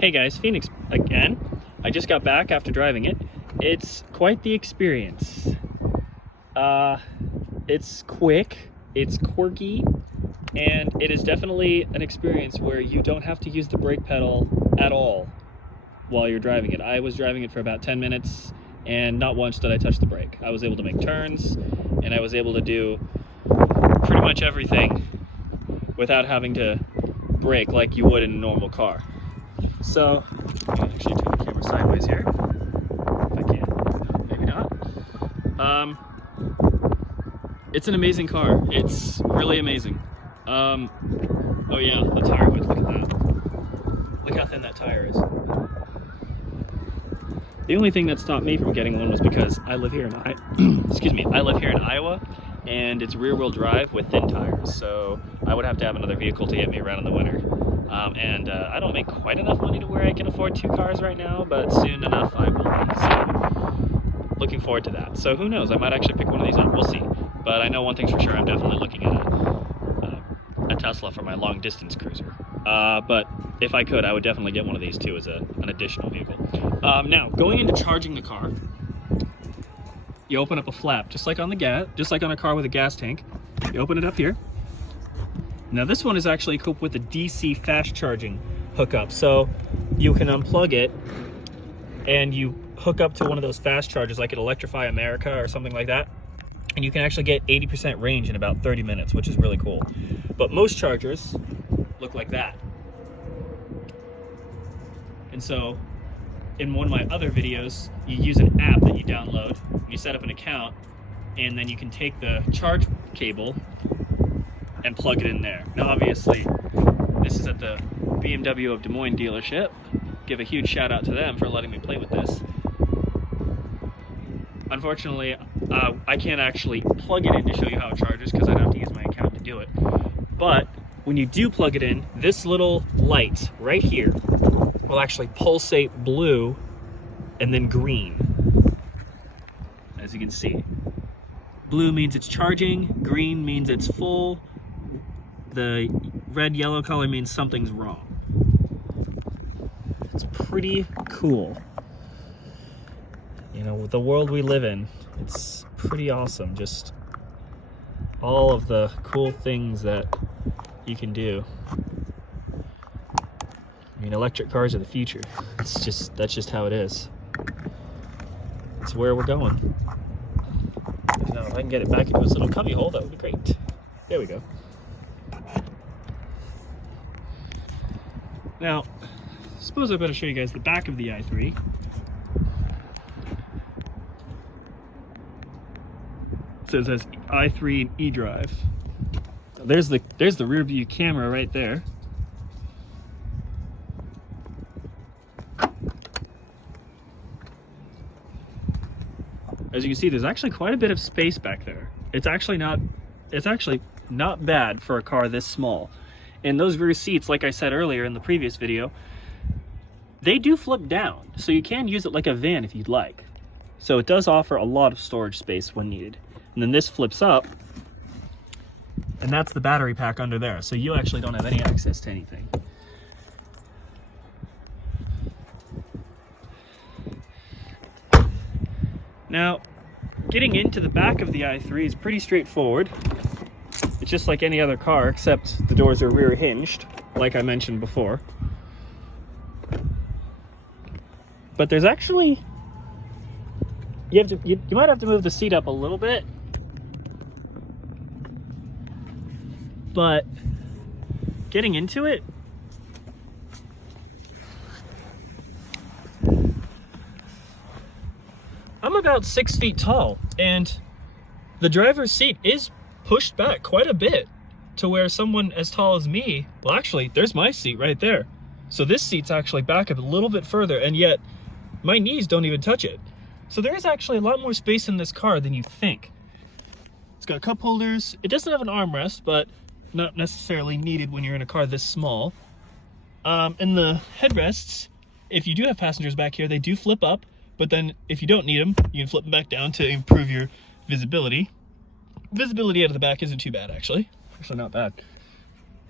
Hey guys, Phoenix again. I just got back after driving it. It's quite the experience. It's quick, it's quirky, and it is definitely an experience where you don't have to use the brake pedal at all while you're driving it. I was driving it for about 10 minutes and not once did I touch the brake. I was able to make turns and I was able to do pretty much everything without having to brake like you would in a normal car. So, I can actually turn the camera sideways here, if I can, maybe not. It's an amazing car. It's really amazing. Oh yeah, the tire width, look at that. Look how thin that tire is. The only thing that stopped me from getting one was because I live here in I live here in Iowa, and it's rear-wheel drive with thin tires, so I would have to have another vehicle to get me around in the winter. I don't make quite enough money to where I can afford two cars right now, but soon enough I will be. So, looking forward to that. So who knows, I might actually pick one of these up, we'll see. But I know one thing's for sure, I'm definitely looking at a Tesla for my long distance cruiser. But if I could, I would definitely get one of these too as an additional vehicle. Now, going into charging the car, you open up a flap, just like on a car with a gas tank. You open it up here. Now this one is actually equipped with a DC fast charging hookup, so you can unplug it and you hook up to one of those fast chargers like at Electrify America or something like that, and you can actually get 80% range in about 30 minutes, which is really cool. But most chargers look like that. And so in one of my other videos, you use an app that you download, you set up an account, and then you can take the charge cable and plug it in there. Now obviously, this is at the BMW of Des Moines dealership. Give a huge shout out to them for letting me play with this. Unfortunately, I can't actually plug it in to show you how it charges because I'd have to use my account to do it. But when you do plug it in, this little light right here will actually pulsate blue and then green, as you can see. Blue means it's charging, green means it's full, the red yellow color means something's wrong. It's pretty cool. You know, with the world we live in, it's pretty awesome. Just all of the cool things that you can do. I mean, electric cars are the future. That's just how it is. It's where we're going. Now, if I can get it back into its little cubby hole, that would be great. There we go. Now, I suppose I better show you guys the back of the i3. So it says i3 eDrive. There's the rear view camera right there. As you can see, there's actually quite a bit of space back there. It's actually not bad for a car this small. And those rear seats, like I said earlier in the previous video, they do flip down, so you can use it like a van if you'd like. So it does offer a lot of storage space when needed. And then this flips up, and that's the battery pack under there, so you actually don't have any access to anything. Now, getting into the back of the i3 is pretty straightforward. It's just like any other car, except the doors are rear hinged, like I mentioned before. But there's actually, you might have to move the seat up a little bit, but getting into it, I'm about 6 feet tall, and the driver's seat is pushed back quite a bit to where someone as tall as me, well actually, there's my seat right there. So this seat's actually back a little bit further, and yet my knees don't even touch it. So there is actually a lot more space in this car than you think. It's got cup holders. It doesn't have an armrest, but not necessarily needed when you're in a car this small. And the headrests, if you do have passengers back here, they do flip up, but then if you don't need them, you can flip them back down to improve your visibility. Visibility out of the back isn't too bad, actually not bad.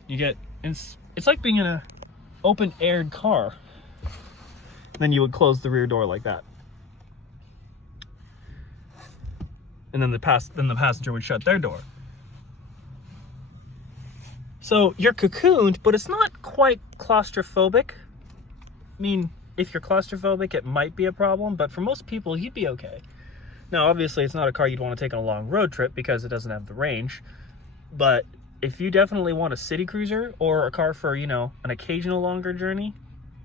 You get, it's like being in a open-aired car. Then you would close the rear door like that. And then the passenger would shut their door. So you're cocooned, but it's not quite claustrophobic. I mean, if you're claustrophobic, it might be a problem, but for most people, you'd be okay. Now, obviously, it's not a car you'd want to take on a long road trip because it doesn't have the range. But if you definitely want a city cruiser or a car for, you know, an occasional longer journey,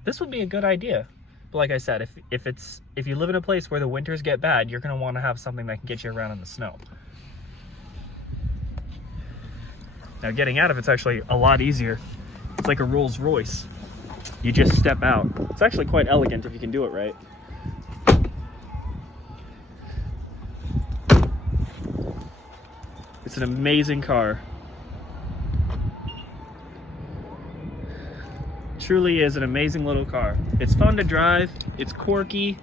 this would be a good idea. But like I said, if you live in a place where the winters get bad, you're going to want to have something that can get you around in the snow. Now, getting out of it's actually a lot easier. It's like a Rolls Royce. You just step out. It's actually quite elegant if you can do it right. It's an amazing car. Truly is an amazing little car. It's fun to drive, it's quirky,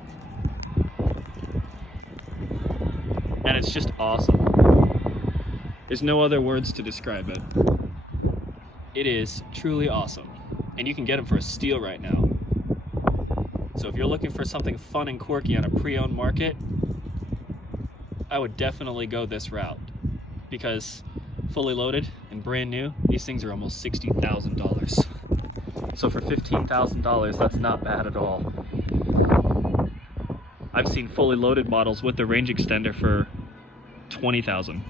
and it's just awesome. There's no other words to describe it. It is truly awesome. And you can get them for a steal right now. So if you're looking for something fun and quirky on a pre-owned market, I would definitely go this route. Because fully loaded and brand new, these things are almost $60,000. So for $15,000, that's not bad at all. I've seen fully loaded models with the range extender for $20,000,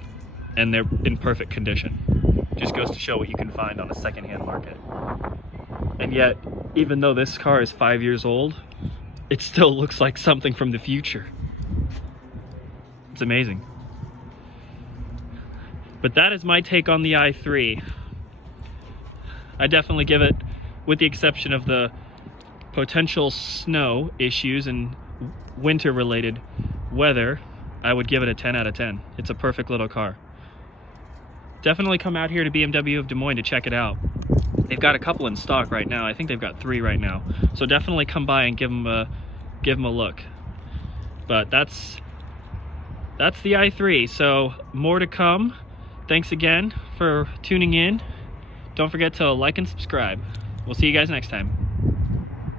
and they're in perfect condition. Just goes to show what you can find on a secondhand market. And yet, even though this car is 5 years old, it still looks like something from the future. It's amazing. But that is my take on the i3. I definitely give it, with the exception of the potential snow issues and winter related weather, I would give it a 10 out of 10. It's a perfect little car. Definitely come out here to BMW of Des Moines to check it out. They've got a couple in stock right now. I think they've got 3 right now. So definitely come by and give them a look. But that's the i3. So more to come. Thanks again for tuning in. Don't forget to like and subscribe. We'll see you guys next time.